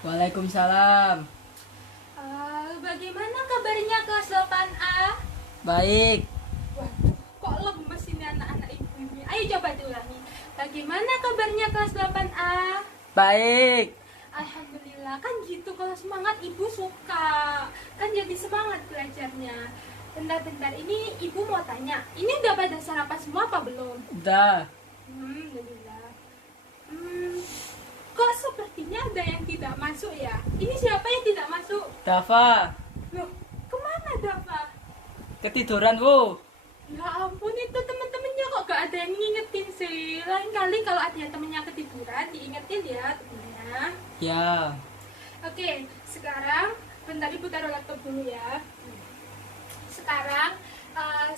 Waalaikumsalam. Bagaimana kabarnya kelas 8A? Baik. Waduh, kok lemes ini anak-anak ibu ini. Ayo coba diulangi. Bagaimana kabarnya kelas 8A? Baik. Alhamdulillah, kan gitu kalau semangat ibu suka. Kan jadi semangat belajarnya. Bentar-bentar, ini ibu mau tanya. Ini udah pada sarapan semua apa belum? Udah. Alhamdulillah. Kok sepertinya ada yang tidak masuk ya? Ini siapa yang tidak masuk? Dava. Loh, kemana Dava? Ketiduran, Bu. Ya ampun, itu temen-temennya kok gak ada yang ngingetin sih. Lain kali kalau ada yang temennya ketiduran, diingetin ya temennya. Ya. Oke, sekarang bentar ibu taruh laptop dulu ya. Sekarang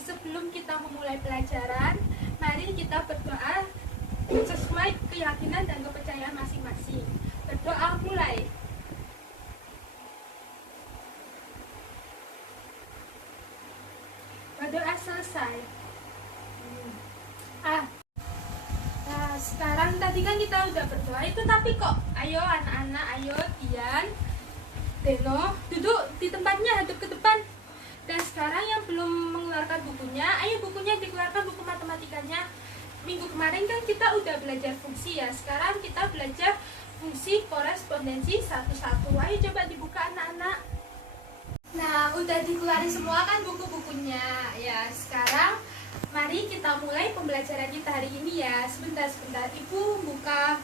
sebelum kita memulai pelajaran, mari kita berdoa sesuai keyakinan dan kepercayaan masing-masing. Berdoa mulai. Berdoa selesai. Nah, sekarang tadi kan kita udah berdoa itu, tapi kok ayo anak-anak, ayo Tian, Deno, duduk di tempatnya, hadap ke depan. Dan sekarang yang belum mengeluarkan bukunya, ayo bukunya dikeluarkan, buku matematikanya. Minggu kemarin kan kita udah belajar fungsi ya, sekarang kita belajar fungsi korespondensi satu-satu. Ayo coba dibuka anak-anak. Nah, udah dikeluarin semua kan buku-bukunya. Ya, sekarang mari kita mulai pembelajaran kita hari ini ya. Sebentar, Ibu buka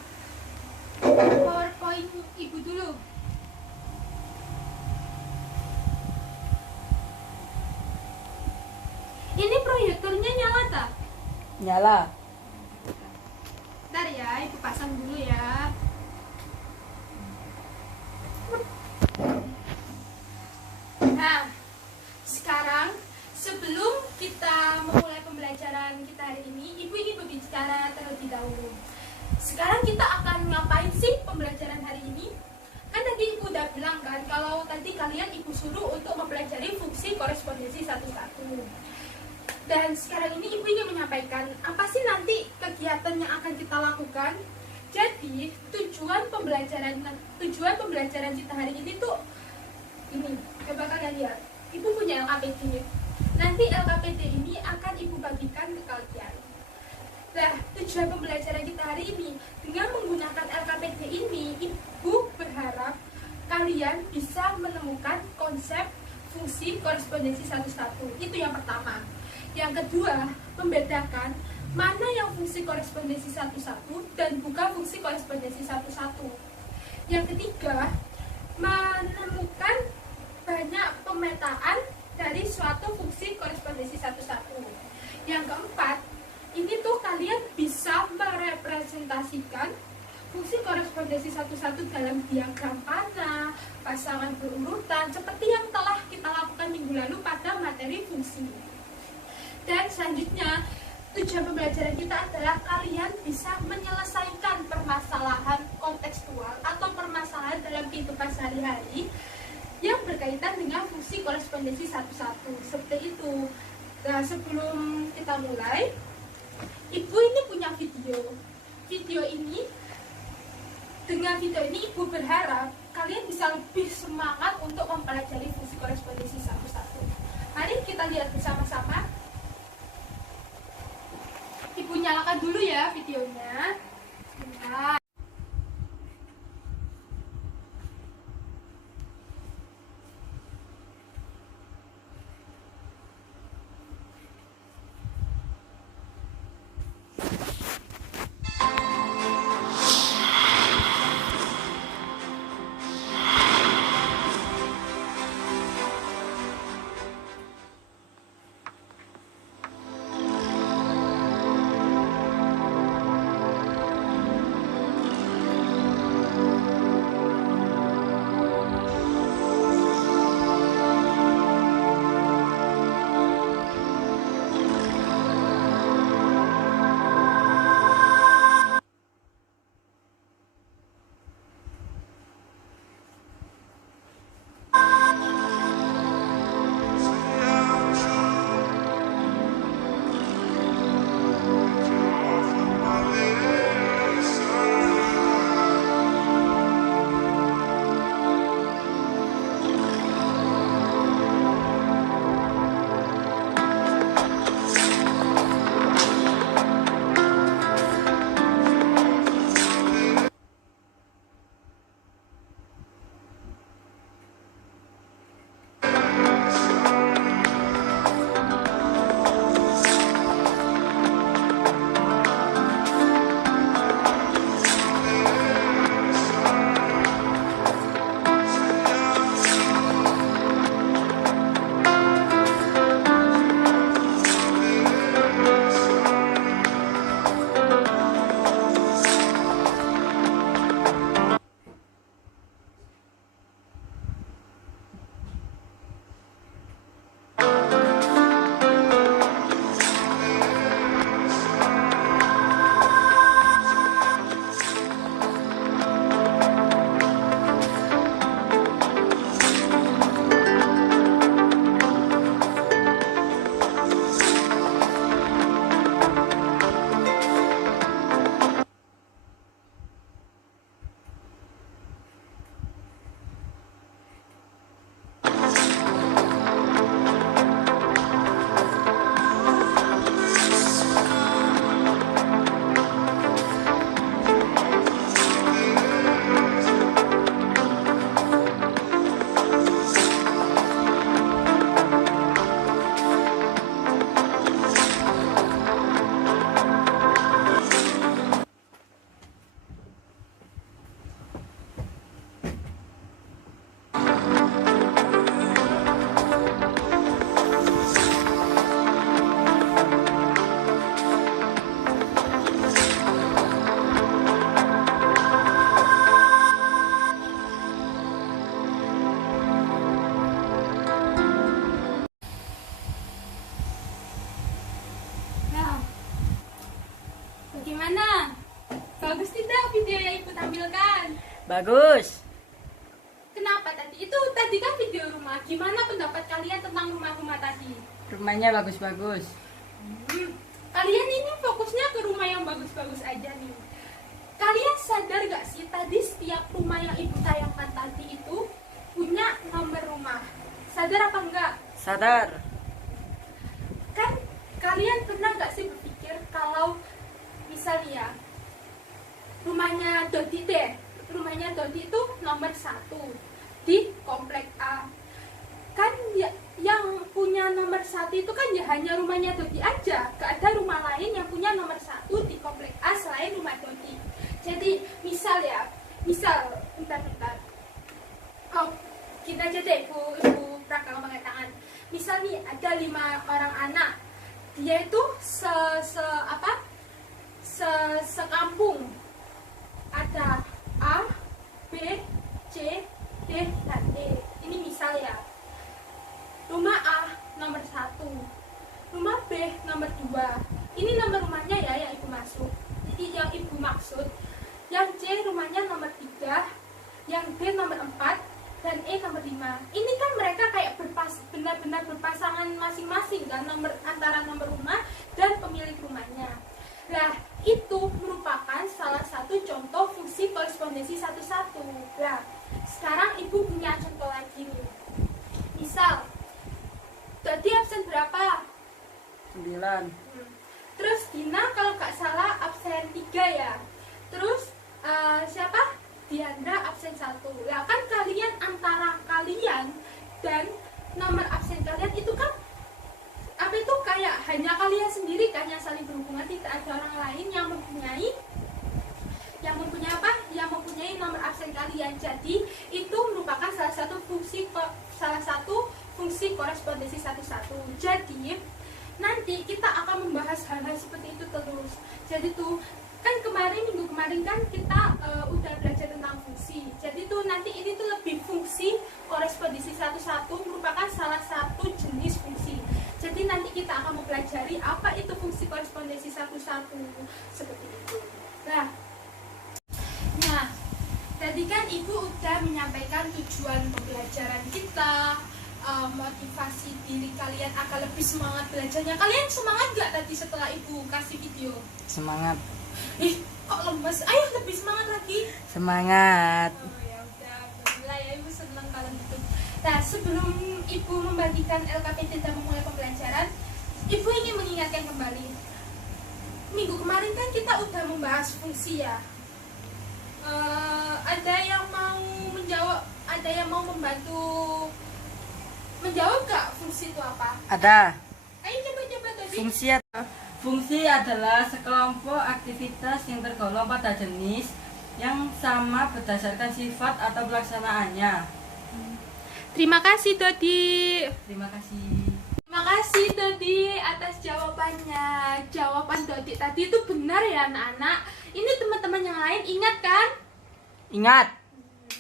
PowerPoint Ibu dulu. Ini proyektornya nyala tak? Nyala. Bentar ya, Ibu pasang dulu ya. Nah, sekarang sebelum kita memulai pembelajaran kita hari ini, Ibu ingin berbicara terlebih dahulu. Sekarang kita akan ngapain sih pembelajaran hari ini? Kan tadi Ibu udah bilang kan, kalau tadi kalian Ibu suruh untuk mempelajari fungsi korespondensi satu-satu. Dan sekarang ini Ibu ingin menyampaikan apa sih nanti kegiatan yang akan kita lakukan. Jadi tujuan pembelajaran kita hari ini tuh ini, coba kalian lihat. Ibu punya LKPD. Nanti LKPD ini akan Ibu bagikan ke kalian. Nah, tujuan pembelajaran kita hari ini dengan menggunakan LKPD ini, Ibu berharap kalian bisa menemukan konsep fungsi korespondensi satu-satu. Itu yang pertama. Yang kedua, membedakan mana yang fungsi korespondensi satu-satu dan bukan fungsi korespondensi satu-satu. Yang ketiga, menemukan banyak pemetaan dari suatu fungsi korespondensi satu-satu. Yang keempat, ini tuh kalian bisa merepresentasikan fungsi korespondensi satu-satu dalam diagram panah, pasangan berurutan, seperti yang telah kita lakukan minggu lalu pada materi fungsi. Dan selanjutnya, tujuan pembelajaran kita adalah kalian bisa menyelesaikan permasalahan kontekstual atau permasalahan dalam kehidupan sehari-hari yang berkaitan dengan fungsi korespondensi satu-satu. Seperti itu. Nah, sebelum kita mulai, Ibu ini punya video. Dengan video ini Ibu berharap kalian bisa lebih semangat untuk mempelajari fungsi korespondensi satu-satu. Mari kita lihat bersama-sama. Ibu nyalakan dulu ya videonya. Sebentar. video yang ibu tampilkan? Bagus. Kenapa tadi? Itu tadi kan video rumah. Gimana pendapat kalian tentang rumah-rumah tadi? Rumahnya bagus-bagus. Kalian ini fokusnya ke rumah yang bagus-bagus aja nih. Kalian sadar gak sih tadi setiap rumah yang ibu tayangkan tadi itu punya nomor rumah? Sadar apa enggak? Sadar. Kan kalian pernah gak sih berpikir kalau misalnya rumahnya Dodi deh, rumahnya Dodi itu nomor 1 di komplek A. Kan ya, yang punya nomor 1 itu kan ya hanya rumahnya Dodi aja, gak ada rumah lain yang punya nomor 1 di komplek A selain rumah Dodi. Jadi misal bentar. Oh, kita aja deh ibu prakang pakai tangan. Misal nih ada 5 orang anak, dia itu sekampung, ada A, B, C, D, dan E. Ini misal ya. Rumah A nomor 1, rumah B nomor 2. Ini nomor rumahnya ya yang ibu maksud. Yang C rumahnya nomor 3, yang D nomor 4, dan E nomor 5. Ini kan mereka kayak benar-benar berpasangan masing-masing kan, antara nomor rumah dan pemilik rumahnya. Nah, itu merupakan salah satu contoh fungsi korespondensi satu-satu. Nah, sekarang ibu punya contoh lagi nih. Misal, tadi absen berapa? 9. Terus Dina kalau nggak salah absen 3 ya. Terus siapa? Diandra absen 1. Lah kan kalian, antara kalian dan nomor absen kalian itu kan apa itu kayak hanya kalian sendiri kan yang saling berhubungan, tidak ada orang lain yang mempunyai nomor absen kalian. Jadi itu merupakan salah satu fungsi korespondensi satu-satu. Jadi nanti kita akan membahas hal-hal seperti itu terus. Jadi tuh kan minggu kemarin kan kita udah belajar tentang fungsi. Jadi tuh nanti ini tuh lebih fungsi korespondensi satu-satu merupakan salah satu jenis fungsi. Jadi nanti kita akan mempelajari apa itu fungsi korespondensi satu-satu seperti itu. Nah, tadi kan ibu udah menyampaikan tujuan pembelajaran kita, motivasi diri kalian agar lebih semangat belajarnya. Kalian semangat gak tadi setelah ibu kasih video? Semangat. Kok lemes? Ayo lebih semangat lagi. Semangat. Oh ya udah, alhamdulillah ya, ibu senang kalau gitu. Nah, sebelum ibu membagikan LKPD dan memulai pembelajaran, ibu ingin mengingatkan kembali. Minggu kemarin kan kita udah membahas fungsi ya. Ada yang mau menjawab? Ada yang mau membantu menjawab gak fungsi itu apa? Ada. Ayo coba tadi. Fungsi adalah sekelompok aktivitas yang tergolong pada jenis yang sama berdasarkan sifat atau pelaksanaannya. Terima kasih Dodi. Terima kasih. Terima kasih Dodi atas jawabannya. Jawaban Dodi tadi itu benar ya anak-anak. Ini teman-teman yang lain ingat kan? Ingat.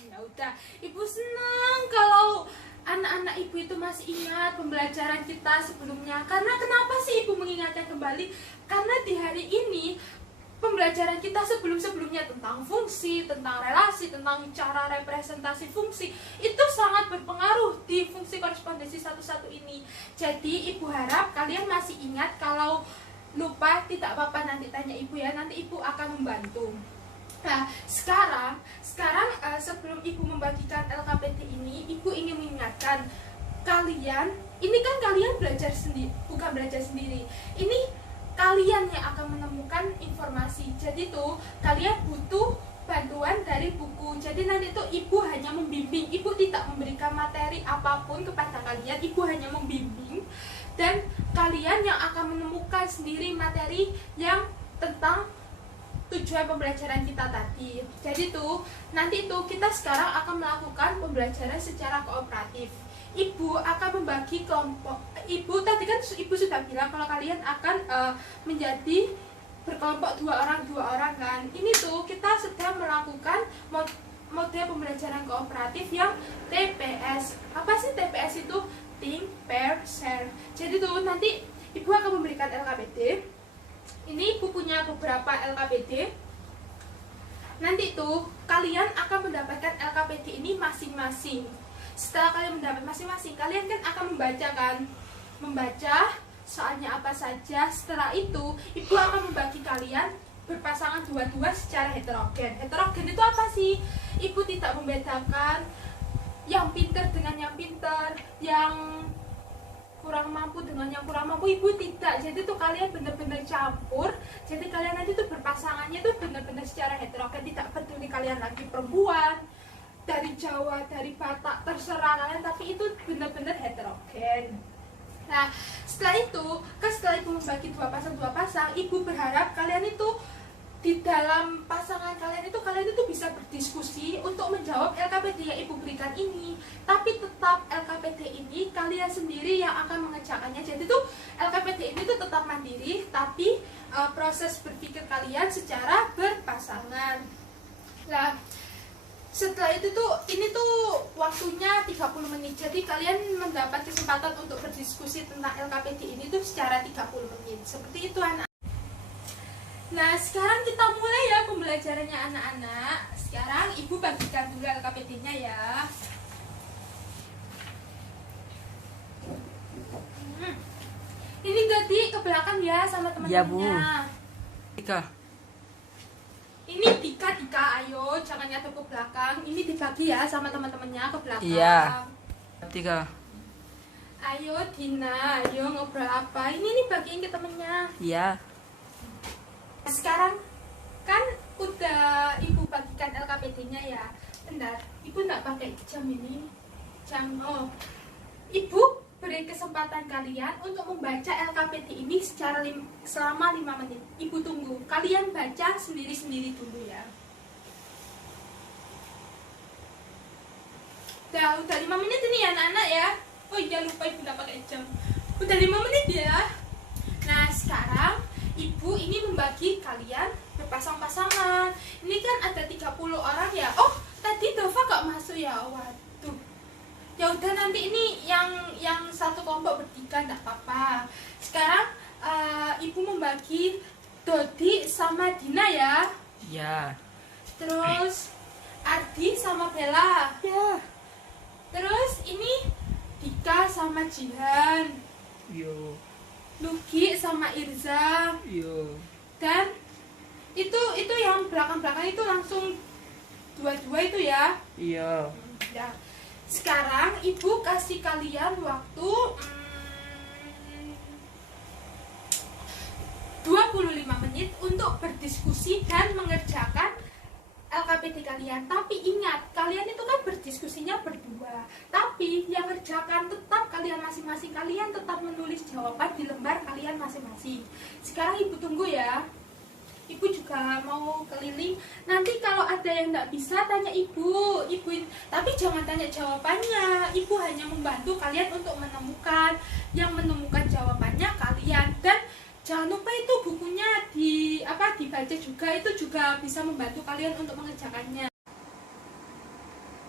Ya udah, ibu senang kalau anak-anak ibu itu masih ingat pembelajaran kita sebelumnya. Karena kenapa sih ibu mengingatkan kembali? Karena di hari ini pembelajaran kita sebelum-sebelumnya tentang fungsi, tentang relasi, tentang cara representasi fungsi itu sangat berpengaruh di fungsi korespondensi satu-satu ini. Jadi ibu harap kalian masih ingat. Kalau lupa tidak apa-apa, nanti tanya ibu ya, nanti ibu akan membantu. Nah, sekarang sebelum ibu membagikan LKPD ini, ibu ingin mengingatkan kalian, ini kan kalian belajar sendiri, bukan belajar sendiri. Ini kalian yang akan menemukan informasi. Jadi tuh kalian butuh bantuan dari buku. Jadi nanti tuh ibu hanya membimbing, ibu tidak memberikan materi apapun kepada kalian, ibu hanya membimbing, dan kalian yang akan menemukan sendiri materi yang tentang tujuan pembelajaran kita tadi. Jadi tuh nanti tuh kita sekarang akan melakukan pembelajaran secara kooperatif. Ibu akan membagi kelompok. Ibu tadi kan ibu sudah bilang kalau kalian akan menjadi berkelompok dua orang kan. Ini tuh kita sedang melakukan model pembelajaran kooperatif yang TPS. Apa sih TPS itu? Think, Pair, Share. Jadi tuh nanti ibu akan memberikan LKPD. Ini ibu punya beberapa LKPD. nanti tuh kalian akan mendapatkan LKPD ini masing-masing. Setelah kalian mendapat masing-masing, kalian kan akan membaca soalnya apa saja. Setelah itu, ibu akan membagi kalian berpasangan dua-dua secara heterogen. Heterogen itu apa sih? Ibu tidak membedakan yang pintar dengan yang pintar, yang kurang mampu dengan yang kurang mampu. Ibu tidak. Jadi tuh kalian benar-benar campur. Jadi kalian nanti tuh berpasangannya tuh benar-benar secara heterogen. Tidak peduli kalian lagi perempuan, dari Jawa, dari Batak, terserah kalian, tapi itu benar-benar heterogen. Nah, setelah ibu membagi dua pasang, ibu berharap kalian itu di dalam pasangan kalian itu bisa berdiskusi untuk menjawab LKPD yang ibu berikan ini. Tapi tetap LKPD ini kalian sendiri yang akan mengerjakannya. Jadi tuh LKPD ini tuh tetap mandiri, tapi proses berpikir kalian secara berpasangan. Nah, setelah itu tuh ini tuh waktunya 30 menit. Jadi kalian mendapat kesempatan untuk berdiskusi tentang LKPD ini tuh secara 30 menit. Seperti itu anak. Nah, sekarang kita mulai ya pembelajarannya anak-anak. Sekarang ibu bagikan dulu LKPD-nya ya. Ini tadi ke belakang ya sama teman-temannya. Iya, Bu. Ika. Ini Dika, ayo jangan nyatu ke belakang. Ini dibagi ya sama teman-temannya ke belakang. Iya. Tika. Ayo Dina, ayo ngobrol apa? Ini bagiin ke temennya. Iya. Sekarang kan udah ibu bagikan LKPD-nya ya. Bentar, ibu nggak pakai jam ini. Ibu beri kesempatan kalian untuk membaca LKPD ini selama 5 menit. Ibu tunggu. Kalian baca sendiri-sendiri dulu ya. Udah 5 menit ini ya anak-anak ya. Oh iya, lupa ibu nggak pakai jam. Udah 5 menit ya. Nah, sekarang ibu ini membagi kalian berpasang-pasangan. Ini kan ada 30 orang ya. Oh, tadi Dova gak masuk ya. Waduh. Ya udah, nanti ini yang satu kelompok bertiga enggak apa-apa. Sekarang ibu membagi Dodi sama Dina ya. Iya. Terus Ardi sama Bella. Ya. Terus ini Dika sama Jihan. Yo. Lugi sama Irza. Yo. Dan itu yang belakang-belakang itu langsung dua-dua itu ya. Iya. Ya. Sekarang ibu kasih kalian waktu 25 menit untuk berdiskusi dan mengerjakan LKPD kalian. Tapi ingat, kalian itu kan berdiskusinya berdua. Tapi yang ngerjakan tetap kalian masing-masing. Kalian tetap menulis jawaban di lembar kalian masing-masing. Sekarang ibu tunggu ya. Ibu juga mau keliling. Nanti kalau ada yang nggak bisa tanya ibu. Tapi jangan tanya jawabannya. Ibu hanya membantu kalian untuk menemukan. Yang menemukan jawabannya kalian. Dan jangan lupa itu bukunya dibaca juga. Itu juga bisa membantu kalian untuk mengerjakannya.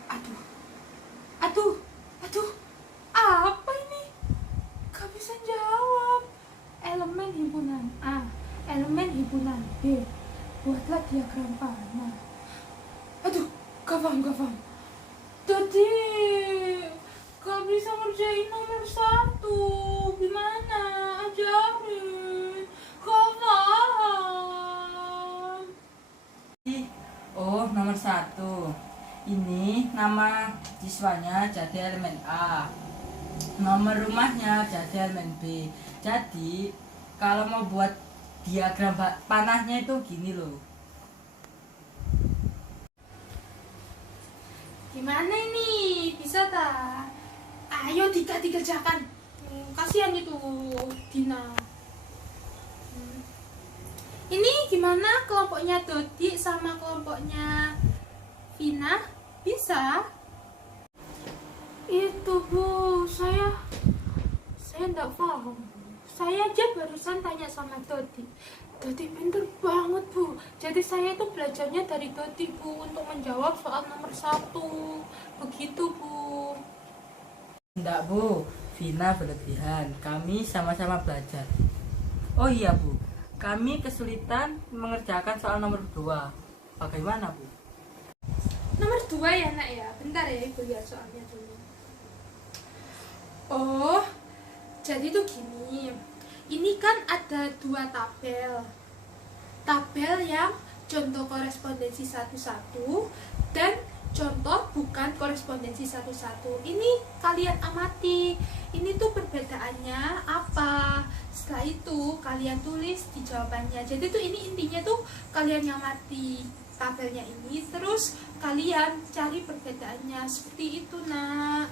Aduh. Apa ini? Gak bisa jawab. Elemen himpunan A, elemen himpunan B. Buatlah diagram panah. Aduh, gak paham. Tadi gak bisa ngerjain nomor 1. Gimana? Ajarin. Gak paham. Oh, nomor 1. Ini nama siswanya jadi elemen A. Nomor rumahnya jadi elemen B. Jadi kalau mau buat diagram panahnya itu gini loh. Gimana ini? Bisa tak? Ayo dikerjakan. Kasihan itu Dina. Ini gimana kelompoknya Dodi sama kelompoknya Vina? Bisa? Itu Bu, saya enggak paham. Saya aja barusan tanya sama Dodi. Dodi pinter banget Bu. Jadi saya itu belajarnya dari Dodi Bu untuk menjawab soal nomor 1. Begitu Bu. Enggak Bu, Vina berlebihan. Kami sama-sama belajar. Oh iya Bu, kami kesulitan mengerjakan soal nomor 2. Bagaimana, Bu? Nomor 2 ya nak ya. Bentar ya ibu lihat soalnya dulu. Oh, jadi tuh gini. Ini kan ada 2 tabel. Tabel yang contoh korespondensi 11 dan contoh bukan korespondensi 11. Ini kalian amati. Ini tuh perbedaannya apa. Setelah itu kalian tulis di jawabannya. Jadi tuh ini intinya tuh kalian ngamati tabelnya ini, terus kalian cari perbedaannya. Seperti itu nak.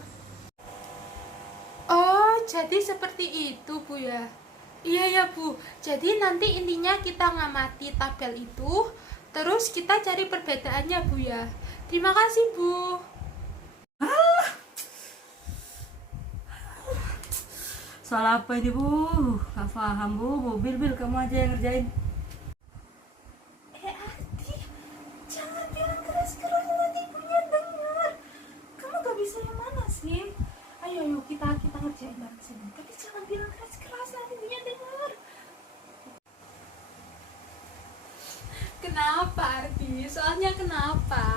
Oh, jadi seperti itu Bu ya. Iya ya Bu. Jadi nanti intinya kita ngamati tabel itu, terus kita cari perbedaannya Bu ya. Terima kasih Bu. Soal apa ini, Bu? Gak paham, Bu. Mobil kamu aja yang ngerjain. Arti, jangan bilang keras-keras nanti ibunya dengar. Kamu gak bisa yang mana sih? Ayo kita ngerjain bareng sini. Tapi jangan bilang keras-keras nanti ibunya dengar. Kenapa Arti? Soalnya kenapa?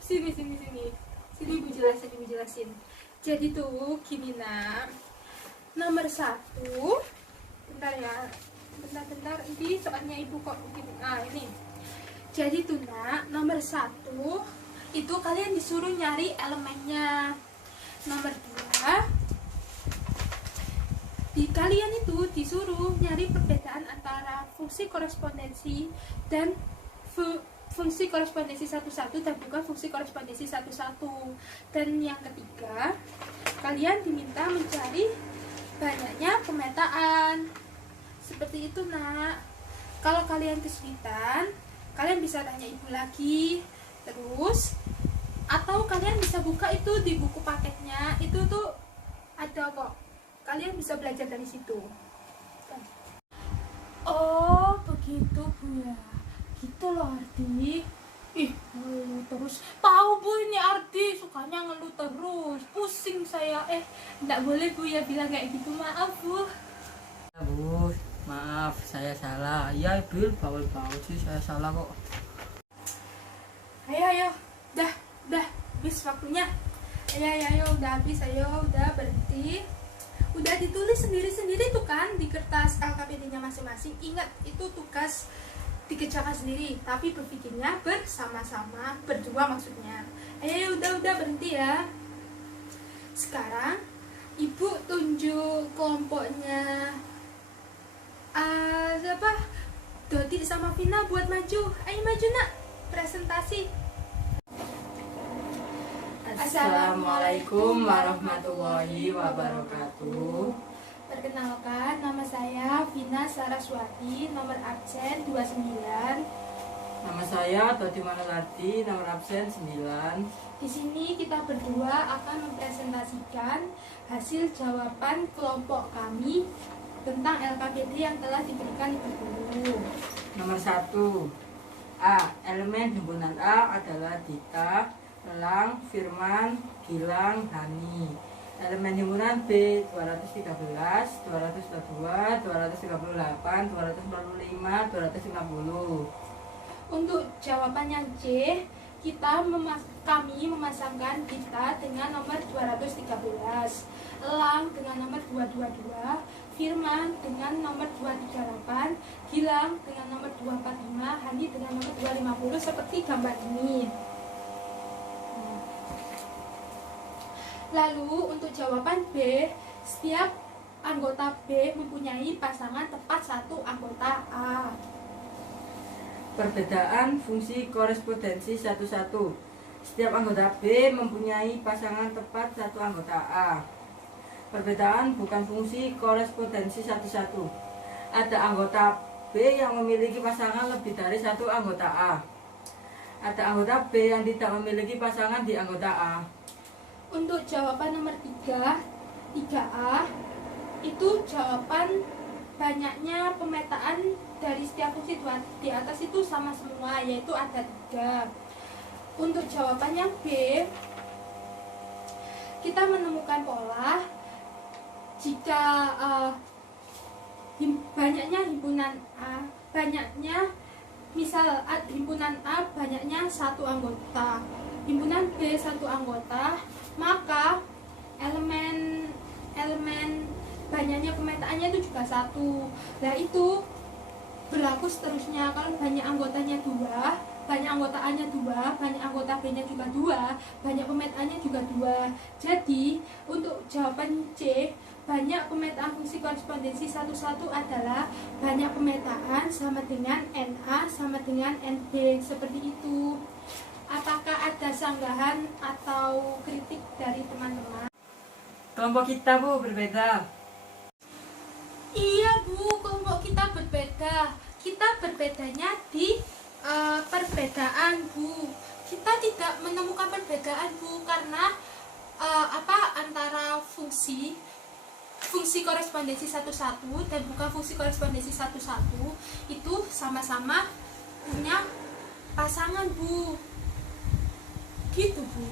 Sini ibu jelasin. Jadi tuh gini nak. Nomor 1. Bentar ya. Bentar. Ini soalnya ibu kok begini. Ini. Jadi tuh nak, nomor 1 itu kalian disuruh nyari elemennya. Nomor 2, kalian itu disuruh nyari perbedaan antara fungsi korespondensi dan fungsi korespondensi 11 dan bukan fungsi korespondensi 11. Dan yang ketiga, kalian diminta mencari banyaknya pemetaan. Seperti itu nak. Kalau kalian kesulitan, kalian bisa tanya ibu lagi. Terus atau kalian bisa buka itu di buku paketnya. Itu tuh ada kok. Kalian bisa belajar dari situ. Oh, begitu Bu ya. Gitu loh Arti. Ih, ngeluh terus. Tahu Bu ini Arti sukanya ngeluh terus. Pusing saya. Enggak boleh Bu ya bilang kayak gitu. Maaf Bu. Ya, Bu, maaf saya salah. Iya, Bil, bawel-bawel sih saya salah kok. Ayo. Dah. Habis waktunya. Ayo, udah habis. Ayo, udah berhenti. Udah ditulis sendiri-sendiri tuh kan di kertas LKPD-nya masing-masing. Ingat, itu tugas dikerjakan sendiri, tapi berpikirnya bersama-sama, berdua maksudnya. Ayo udah berhenti ya. Sekarang ibu tunjuk kelompoknya siapa? Dodi sama Vina buat maju. Ayo maju nak, presentasi. Assalamualaikum warahmatullahi wabarakatuh. Perkenalkan, nama saya Vina Saraswati, nomor absen 29. Nama saya Dodi Manulati, nomor absen 9. Di sini kita berdua akan mempresentasikan hasil jawaban kelompok kami tentang LKPD yang telah diberikan Ibu Guru. Nomor 1. A. Elemen himpunan A adalah Dita, Elang, Firman, Gilang, Hani. Elemen himpunan B 213, 222, 238, 245, 250. Untuk jawaban yang C, kami memasangkan Dita dengan nomor 213, Elang dengan nomor 222, Firman dengan nomor 238, Gilang dengan nomor 245, Hani dengan nomor 250 seperti gambar ini. Lalu untuk jawaban B, setiap anggota B mempunyai pasangan tepat satu anggota A. Perbedaan fungsi korespondensi 11. Setiap anggota B mempunyai pasangan tepat satu anggota A. Perbedaan bukan fungsi korespondensi 11. Ada anggota B yang memiliki pasangan lebih dari satu anggota A. Ada anggota B yang tidak memiliki pasangan di anggota A. Untuk jawaban nomor 3A, itu jawaban banyaknya pemetaan dari setiap fungsi di atas itu sama semua, yaitu ada 3. Untuk jawaban yang B, kita menemukan pola jika banyaknya himpunan A, banyaknya misal himpunan A banyaknya 1 anggota, himpunan B 1 anggota, maka elemen banyaknya pemetaannya itu juga 1. Nah itu berlaku seterusnya. Kalau banyak anggotanya 2, banyak anggota A-nya 2, banyak anggota B-nya juga 2, banyak pemetaannya juga 2. Jadi untuk jawaban C, banyak pemetaan fungsi korespondensi 1 adalah banyak pemetaan sama dengan NA sama dengan NB, seperti itu. Apakah ada sanggahan atau kritik dari teman-teman? Kelompok kita Bu berbeda. Iya Bu, kelompok kita berbeda. Kita berbedanya di perbedaan Bu. Kita tidak menemukan perbedaan Bu karena antara fungsi korespondensi 1 dan bukan fungsi korespondensi 1 itu sama-sama punya pasangan Bu. Gitu Bu.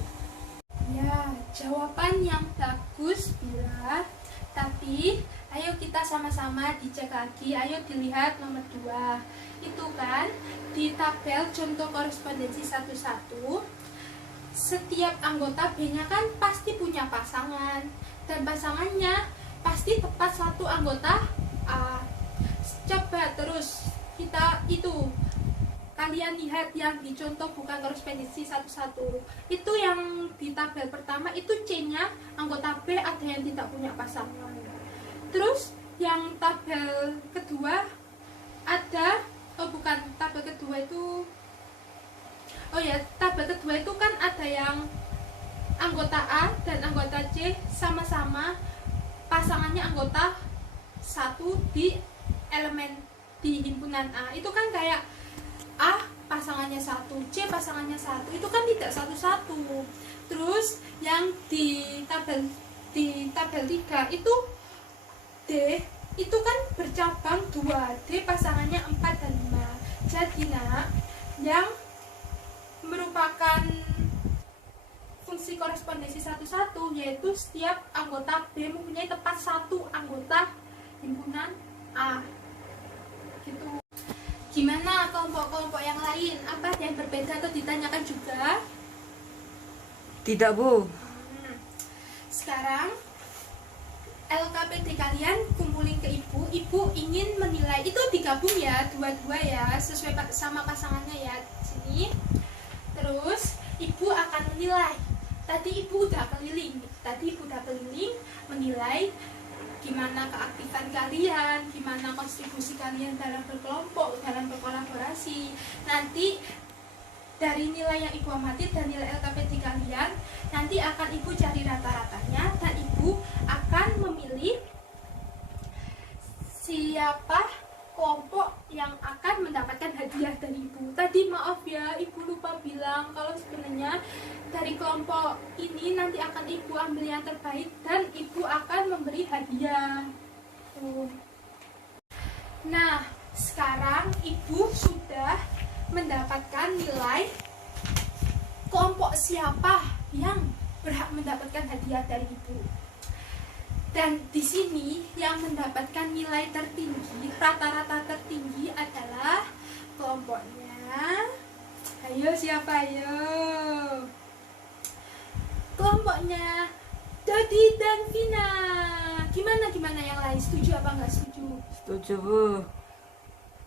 Ya, jawaban yang bagus bila. Tapi ayo kita sama-sama dicek lagi. Ayo dilihat nomor 2. Itu kan di tabel contoh korespondensi 1, setiap anggota B-nya kan pasti punya pasangan, dan pasangannya pasti tepat 1 anggota A. Coba terus kita kalian lihat yang di contoh bukan korespondensi 1. Itu yang di tabel pertama itu C-nya anggota B ada yang tidak punya pasangan. Terus yang tabel kedua ada tabel kedua itu kan ada yang anggota A dan anggota C sama-sama pasangannya anggota 1 di himpunan A. Itu kan kayak A pasangannya 1, C pasangannya 1, itu kan tidak 1-1. Terus yang di tabel 3 itu D itu kan bercabang 2, D pasangannya 4 dan 5. Jadi nak, yang merupakan fungsi korespondensi 1 yaitu setiap anggota B mempunyai tepat 1 anggota himpunan A. Gitu. Gimana kelompok-kelompok yang lain? Apa yang berbeda atau ditanyakan juga? Tidak Bu. Sekarang LKPD kalian kumpulin ke ibu. Ibu ingin menilai, itu digabung ya, dua-dua ya, sesuai sama pasangannya ya. Sini. Terus ibu akan menilai. Tadi ibu udah keliling menilai gimana keaktifan kalian, gimana kontribusi kalian dalam berkelompok, dalam berkolaborasi. Nanti dari nilai yang ibu amati dan nilai LKPD kalian, nanti akan ibu cari rata-ratanya dan ibu akan memilih siapa kelompok yang akan mendapatkan hadiah dari ibu. Tadi maaf ya, ibu lupa bilang kalau sebenarnya dari kelompok ini nanti akan ibu ambil yang terbaik dan ibu akan memberi hadiah. Nah, sekarang ibu sudah mendapatkan nilai kelompok siapa yang berhak mendapatkan hadiah dari ibu. Dan di sini yang mendapatkan nilai tertinggi, rata-rata tertinggi adalah kelompoknya. Ayo siapa ayo? Kelompoknya Dodi dan Vina. Gimana yang lain? Setuju apa nggak setuju? Setuju Bu.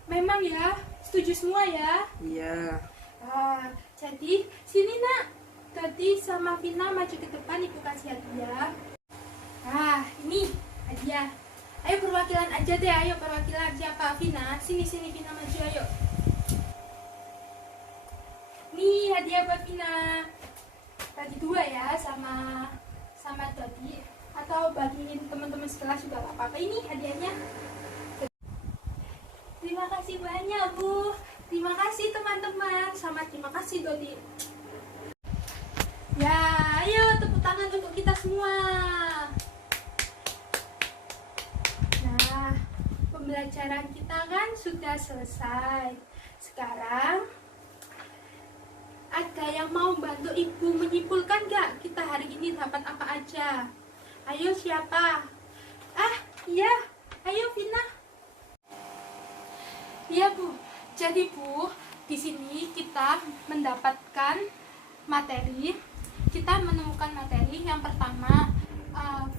Memang ya, setuju semua ya? Iya. Jadi sini nak, Dodi sama Vina maju ke depan, ibu kasih hadiah. Ini hadiah. Ayo perwakilan aja deh, ayo perwakilan siapa? Vina, sini Vina maju ayo. Nih hadiah buat Vina. Bagi 2 ya sama Dodi, atau bagiin teman-teman sekelas juga gak apa-apa. Ini hadiahnya. Terima kasih banyak Bu. Terima kasih teman-teman, sama terima kasih Dodi. Ya, ayo tepuk tangan untuk kita semua. Nah, pembelajaran kita kan sudah selesai. Sekarang ada yang mau bantu ibu menyimpulkan gak kita hari ini dapat apa aja? Ayo siapa? Iya, ayo Vina. Iya Bu, jadi Bu, Di sini kita mendapatkan materi, kita menemukan materi. Yang pertama,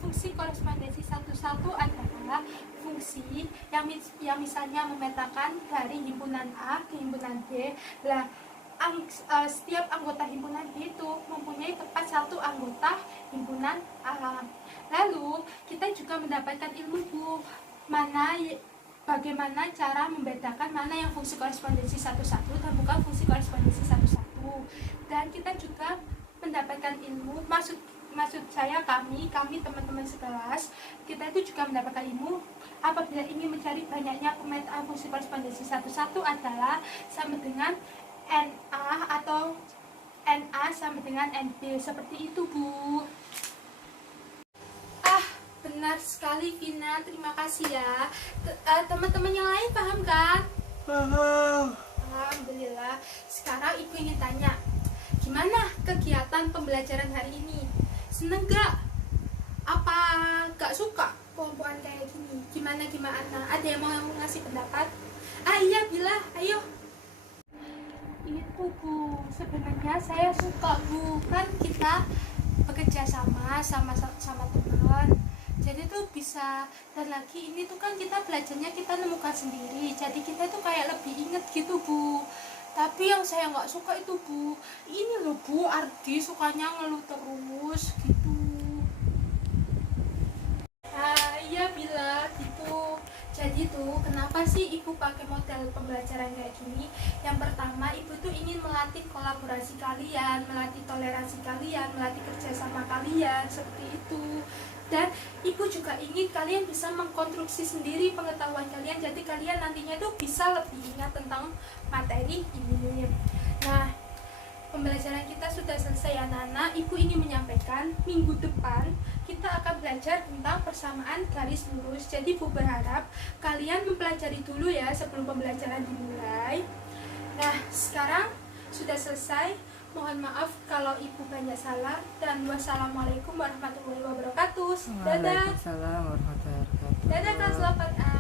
fungsi korespondensi satu-satu adalah fungsi yang misalnya memetakan dari himpunan A ke himpunan B. Lah, setiap anggota himpunan B itu mempunyai tepat satu anggota himpunan A. Lalu kita juga mendapatkan ilmu Bu, bagaimana cara membedakan mana yang fungsi korespondensi satu-satu dan bukan fungsi korespondensi satu-satu. Dan kita juga mendapatkan ilmu, maksud saya kami teman-teman sekelas, kita itu juga mendapatkan ilmu apabila ingin mencari banyaknya pemetaan fungsi korespondensi satu-satu adalah sama dengan NA atau NA sama dengan NB, seperti itu Bu. Benar sekali Vina, terima kasih ya. Teman-teman yang lain paham kan? Paham. Alhamdulillah. Sekarang ibu ingin tanya, gimana kegiatan pembelajaran hari ini? Seneng gak? Apa gak suka kelompokan kayak gini? Gimana? Ada yang mau ngasih pendapat? Iya Bila, ayo. Itu Bu, sebenarnya saya suka Bu, kan kita bekerja sama teman. Jadi tuh bisa, dan lagi ini tuh kan kita belajarnya kita nemukan sendiri, jadi kita tuh kayak lebih inget gitu Bu. Tapi yang saya nggak suka itu Bu, ini loh Bu, Ardi sukanya ngeluh terus gitu. Iya Bila gitu. Jadi tuh kenapa sih ibu pakai model pembelajaran kayak gini? Yang pertama, ibu tuh ingin melatih kolaborasi kalian, melatih toleransi kalian, melatih kerjasama kalian, seperti itu. Dan ibu juga ingin kalian bisa mengkonstruksi sendiri pengetahuan kalian, jadi kalian nantinya tuh bisa lebih ingat tentang materi ini. Nah, pembelajaran kita sudah selesai ya Nana. Ibu ingin menyampaikan minggu depan kita akan belajar tentang persamaan garis lurus. Jadi ibu berharap kalian mempelajari dulu ya sebelum pembelajaran dimulai. Nah, sekarang sudah selesai. Mohon maaf kalau ibu banyak salah, dan wassalamualaikum warahmatullahi wabarakatuh. Dadah. Waalaikumsalam warahmatullahi wabarakatuh. Dadah kelas 8A.